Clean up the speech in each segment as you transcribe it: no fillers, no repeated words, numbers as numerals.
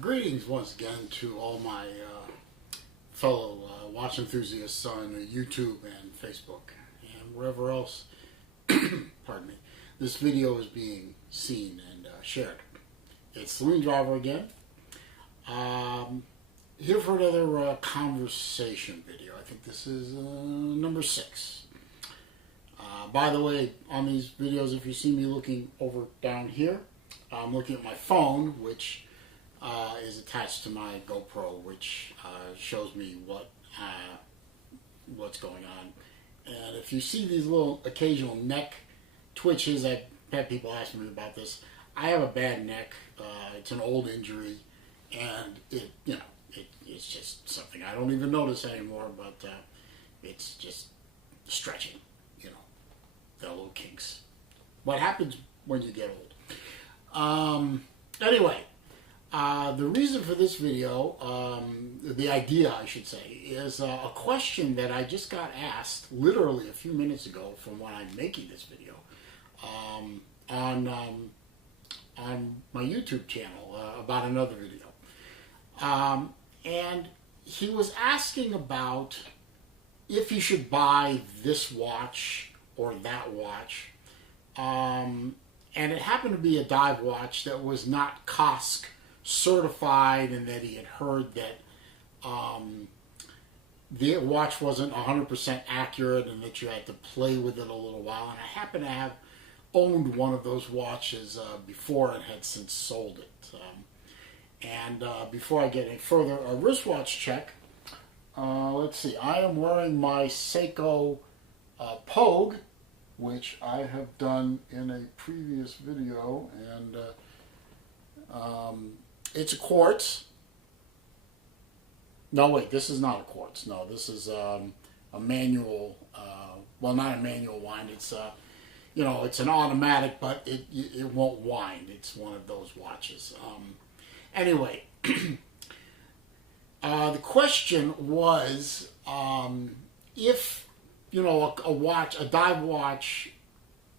Greetings once again to all my fellow watch enthusiasts on YouTube and Facebook and wherever else, pardon me, this video is being seen and shared. It's Saloon Driver again, here for another conversation video. I think this is number 6. By the way, on these videos, if you see me looking over down here, I'm looking at my phone, which is attached to my GoPro, which shows me what's going on. And if you see these little occasional neck twitches, I've had people ask me about this. I have a bad neck. It's an old injury, and it's just something I don't even notice anymore. But it's just stretching, the little kinks. What happens when you get old? Anyway. The reason for this video, the idea I should say, is a question that I just got asked literally a few minutes ago from when I'm making this video on my YouTube channel about another video. And he was asking about if he should buy this watch or that watch. And it happened to be a dive watch that was not COSC certified, and that he had heard that the watch wasn't 100% accurate and that you had to play with it a little while. And I happen to have owned one of those watches before and had since sold it. Before I get any further, a wristwatch check. Let's see, I am wearing my Seiko Pogue, which I have done in a previous video, and it's a quartz. No, wait, this is not a quartz. No, this is a manual, well, not a manual wind. It's, it's an automatic, but it won't wind. It's one of those watches. Anyway, the question was, if, a dive watch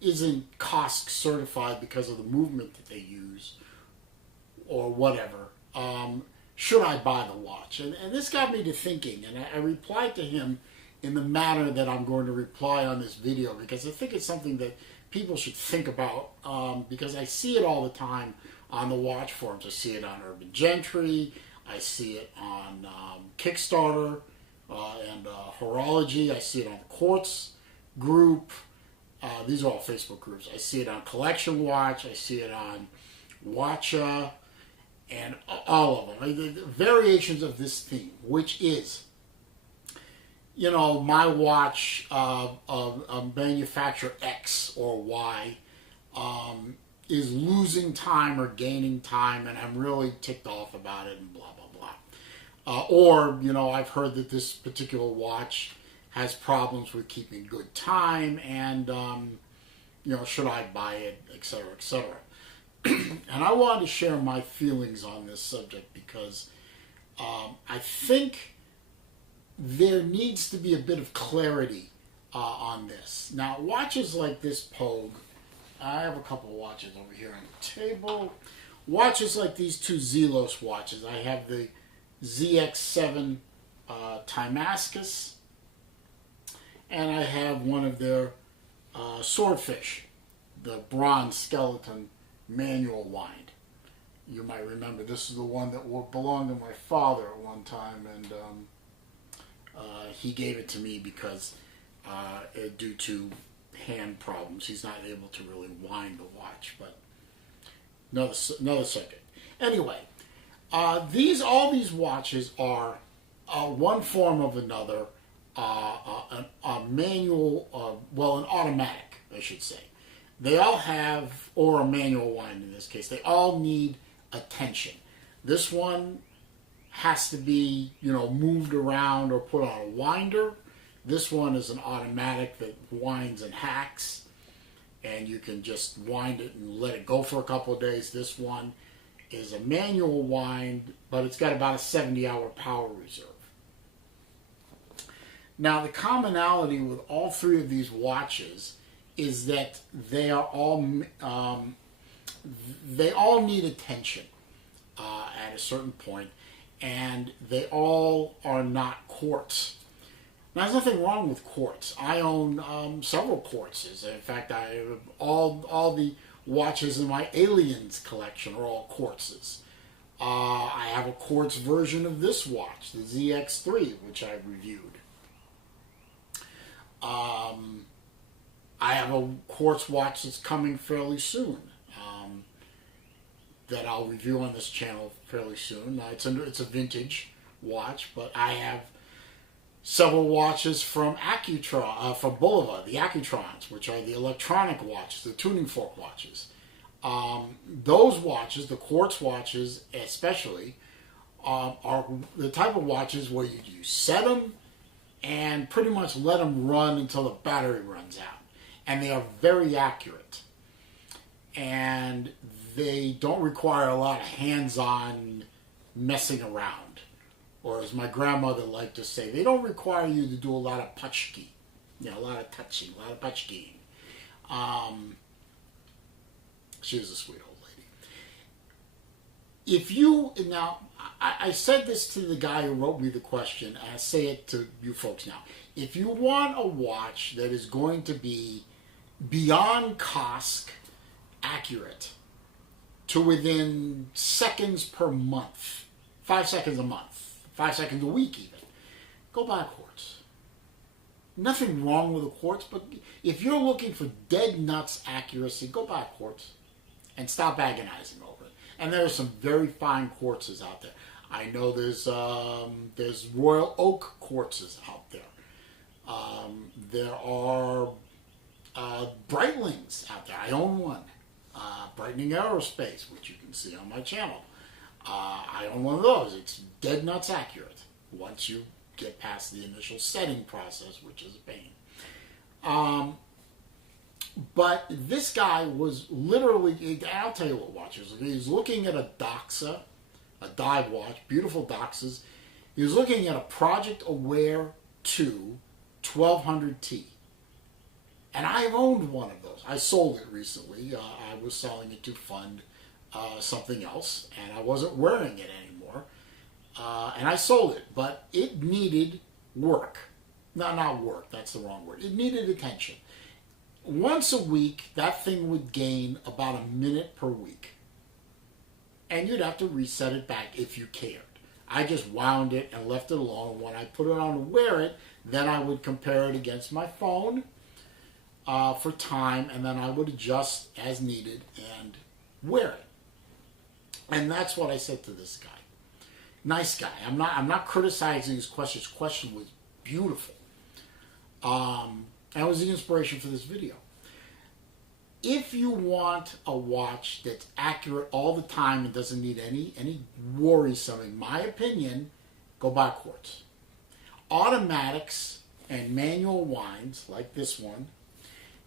isn't COSC certified because of the movement that they use, or whatever, should I buy the watch? And this got me to thinking, and I replied to him in the manner that I'm going to reply on this video, because I think it's something that people should think about, because I see it all the time on the watch forums. I see it on Urban Gentry, I see it on Kickstarter and Horology, I see it on the Quartz group. These are all Facebook groups. I see it on Collection Watch, I see it on Watcha, and all of them. The variations of this theme, which is, my watch of manufacturer X or Y is losing time or gaining time, and I'm really ticked off about it, and blah, blah, blah. Or, I've heard that this particular watch has problems with keeping good time, and, should I buy it, etc., etc. And I wanted to share my feelings on this subject because I think there needs to be a bit of clarity on this. Now, watches like this Pogue, I have a couple of watches over here on the table. Watches like these two Zelos watches. I have the ZX7 Timascus, and I have one of their Swordfish, the bronze skeleton manual wind. You might remember this is the one that belonged to my father at one time, and he gave it to me because due to hand problems, he's not able to really wind the watch. But another subject. Anyway, all these watches are one form of another, a manual, an automatic, I should say. They all have, or a manual wind in this case, they all need attention. This one has to be, moved around or put on a winder. This one is an automatic that winds and hacks, and you can just wind it and let it go for a couple of days. This one is a manual wind, but it's got about a 70-hour power reserve. Now, the commonality with all three of these watches is that they all need attention. at a certain point, and they all are not quartz. Now, there's nothing wrong with quartz. I own several quartzes. In fact, all the watches in my Aliens collection are all quartzes. I have a quartz version of this watch, the ZX3, which I reviewed. I have a quartz watch that's coming fairly soon, that I'll review on this channel fairly soon. It's a vintage watch, but I have several watches from from Bulova, the Accutrons, which are the electronic watches, the tuning fork watches. Those watches, the quartz watches especially, are the type of watches where you set them and pretty much let them run until the battery runs out. And they are very accurate. And they don't require a lot of hands-on messing around. Or as my grandmother liked to say, they don't require you to do a lot of putchki. A lot of touching, a lot of putchkiing. She was a sweet old lady. Now, I said this to the guy who wrote me the question, and I say it to you folks now. If you want a watch that is going to be beyond COSC accurate to within seconds per month, 5 seconds a month, 5 seconds a week even, go buy a quartz. Nothing wrong with a quartz, but if you're looking for dead nuts accuracy, go buy a quartz and stop agonizing over it. And there are some very fine quartzes out there. I know there's Royal Oak quartzes out there. There are Breitlings out there. I own one. Brightening Aerospace, which you can see on my channel. I own one of those. It's dead nuts accurate once you get past the initial setting process, which is a pain. But this guy was literally, I'll tell you what watch he was looking. He was looking at a Doxa, a dive watch, beautiful Doxas. He was looking at a Project Aware 2 1200T. And I have owned one of those. I sold it recently. I was selling it to fund something else, and I wasn't wearing it anymore. And I sold it, but it needed work. No, not work, that's the wrong word. It needed attention. Once a week, that thing would gain about a minute per week. And you'd have to reset it back if you cared. I just wound it and left it alone. When I put it on to wear it, then I would compare it against my phone for time, and then I would adjust as needed and wear it. And that's what I said to this guy. Nice guy. I'm not criticizing his question. His question was beautiful. That was the inspiration for this video. If you want a watch that's accurate all the time and doesn't need any worrisome, in my opinion, go buy quartz. Automatics and manual winds like this one,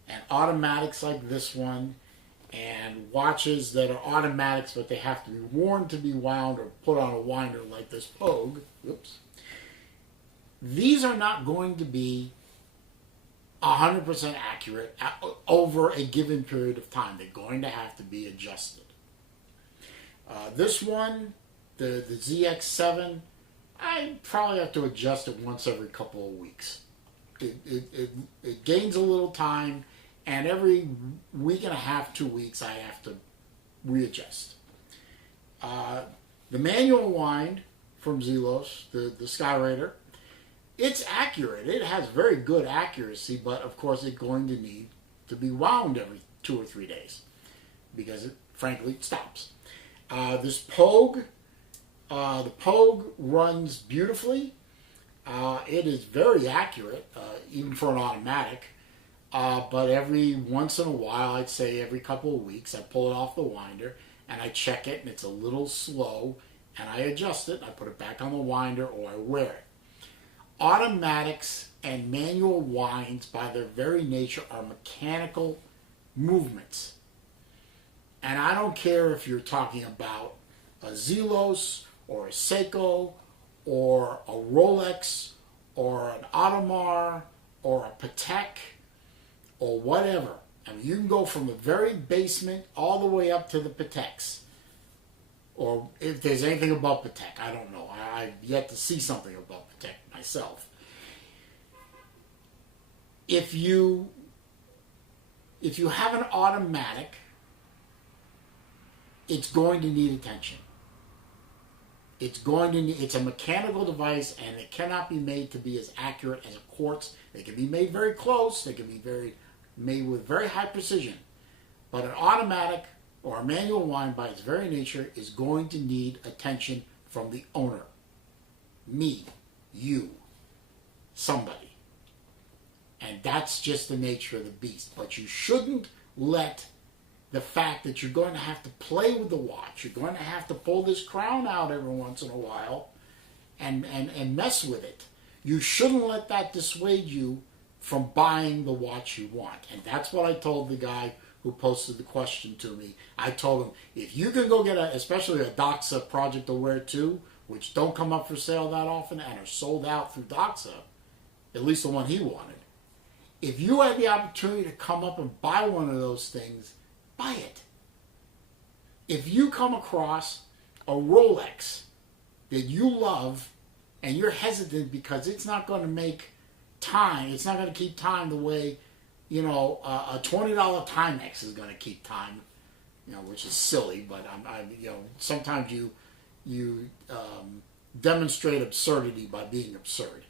and automatics like this one, and watches that are automatics but they have to be worn to be wound or put on a winder like this Pogue. Oops. These are not going to be 100% accurate over a given period of time. They're going to have to be adjusted. This one, the ZX7, I probably have to adjust it once every couple of weeks. It gains a little time, and every week and a half, 2 weeks, I have to readjust. The manual wind from Zelos, the Skyraider, it's accurate. It has very good accuracy, but of course it's going to need to be wound every 2 or 3 days because it, frankly, stops. This Pogue, the Pogue runs beautifully. It is very accurate, even for an automatic. But every once in a while, I'd say every couple of weeks, I pull it off the winder and I check it, and it's a little slow, and I adjust it. I put it back on the winder, or I wear it. Automatics and manual winds, by their very nature, are mechanical movements. And I don't care if you're talking about a Zelos or a Seiko or a Rolex or an Audemars or a Patek or whatever. I mean, you can go from the very basement all the way up to the Pateks or if there's anything about Patek. I don't know. I've yet to see something about Patek myself. If you have an automatic, it's going to need attention. It's a mechanical device, and it cannot be made to be as accurate as a quartz. They can be made very close. They can be made with very high precision. But an automatic or a manual wind, by its very nature, is going to need attention from the owner. Me, you, somebody. And that's just the nature of the beast. But you shouldn't let the fact that you're going to have to play with the watch, you're going to have to pull this crown out every once in a while and mess with it. You shouldn't let that dissuade you from buying the watch you want. And that's what I told the guy who posted the question to me. I told him, if you can go get especially a Doxa Project Aware 2, which don't come up for sale that often and are sold out through Doxa, at least the one he wanted, if you had the opportunity to come up and buy one of those things, buy it. If you come across a Rolex that you love and you're hesitant because it's not going to make time, it's not going to keep time the way, a $20 Timex is going to keep time, which is silly, but sometimes you demonstrate absurdity by being absurd.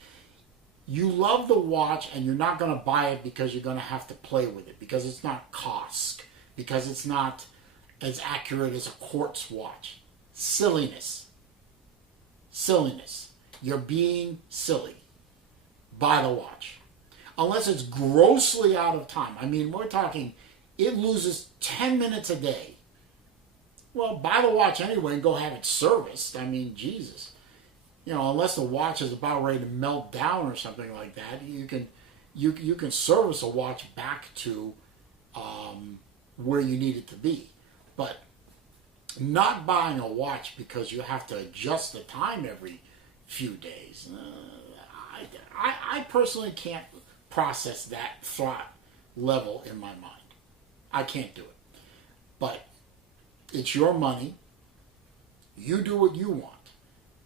You love the watch and you're not going to buy it because you're going to have to play with it, because it's not COSC, because it's not as accurate as a quartz watch. Silliness. Silliness. You're being silly. Buy the watch. Unless it's grossly out of time. I mean, we're talking, it loses 10 minutes a day. Well, buy the watch anyway and go have it serviced. I mean, Jesus. Unless the watch is about ready to melt down or something like that, you can service a watch back to where you need it to be. But not buying a watch because you have to adjust the time every few days. I personally can't process that thought level in my mind. I can't do it. But it's your money. You do what you want.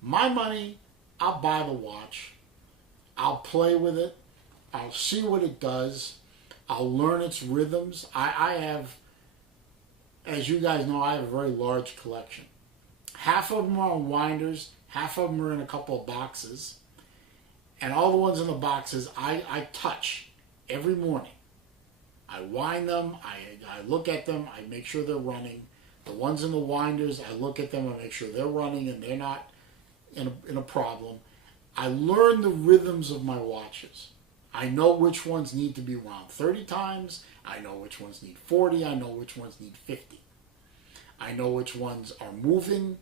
My money, I'll buy the watch. I'll play with it. I'll see what it does. I'll learn its rhythms. I have, as you guys know, I have a very large collection. Half of them are on winders. Half of them are in a couple of boxes. And all the ones in the boxes, I touch every morning. I wind them. I look at them. I make sure they're running. The ones in the winders, I look at them. I make sure they're running and they're not in a problem. I learn the rhythms of my watches. I know which ones need to be wound 30 times. I know which ones need 40. I know which ones need 50. I know which ones are moving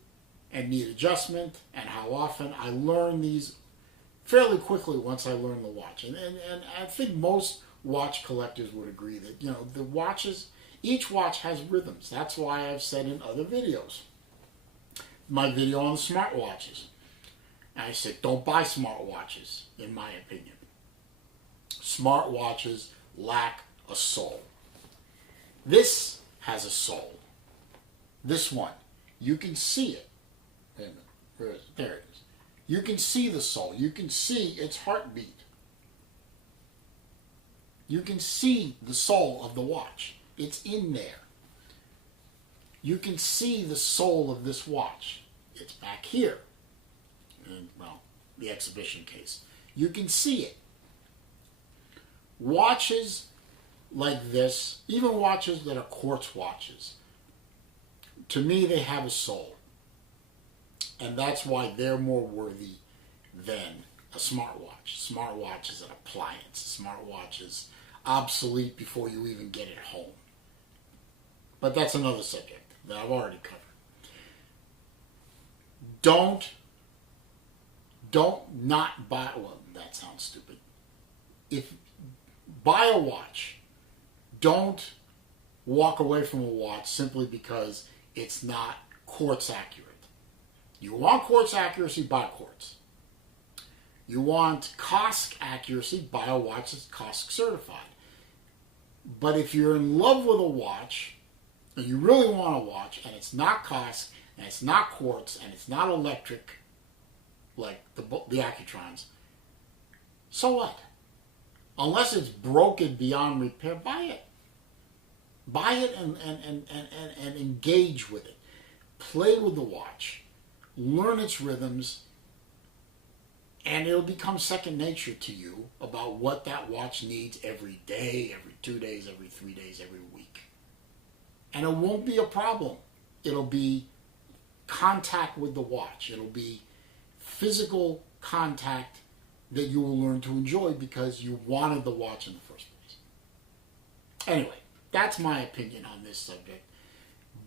and need adjustment and how often. I learn these fairly quickly once I learn the watch. And I think most watch collectors would agree that, the watches, each watch has rhythms. That's why I've said in other videos, my video on the smartwatches, I said, don't buy smartwatches, in my opinion. Smartwatches lack a soul. This has a soul. This one, you can see it. Wait a minute. Where is it? There it is. You can see the soul. You can see its heartbeat. You can see the soul of the watch. It's in there. You can see the soul of this watch. It's back here. And, well, the exhibition case. You can see it. Watches like this, even watches that are quartz watches, to me they have a soul. And that's why they're more worthy than a smartwatch. Smartwatch is an appliance. Smartwatch is obsolete before you even get it home. But that's another subject that I've already covered. Don't not buy, well, that sounds stupid. Buy a watch. Don't walk away from a watch simply because it's not quartz accurate. You want quartz accuracy, buy quartz. You want COSC accuracy, buy a watch that's COSC certified. But if you're in love with a watch, and you really want a watch, and it's not COSC, and it's not quartz, and it's not electric, like the Accutrons, so what? Unless it's broken beyond repair, buy it. Buy it and engage with it. Play with the watch. Learn its rhythms, and it'll become second nature to you about what that watch needs every day, every 2 days, every 3 days, every week. And it won't be a problem. It'll be contact with the watch. It'll be physical contact that you will learn to enjoy because you wanted the watch in the first place. Anyway, that's my opinion on this subject.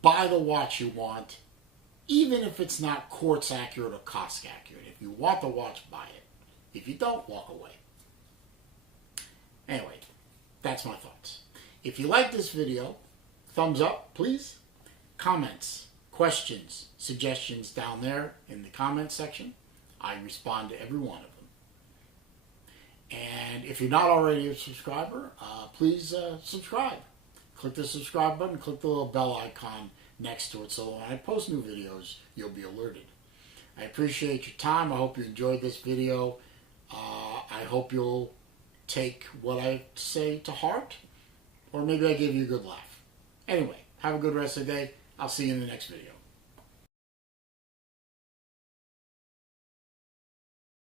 Buy the watch you want, even if it's not quartz accurate or COSC accurate. If you want the watch, buy it. If you don't, walk away. Anyway, that's my thoughts. If you like this video, thumbs up, please. Comments, questions, suggestions down there in the comments section. I respond to every one of them. And if you're not already a subscriber, please subscribe. Click the subscribe button, click the little bell icon next to it so when I post new videos, you'll be alerted. I appreciate your time. I hope you enjoyed this video. I hope you'll take what I say to heart, or maybe I gave you a good laugh. Anyway, have a good rest of the day. I'll see you in the next video.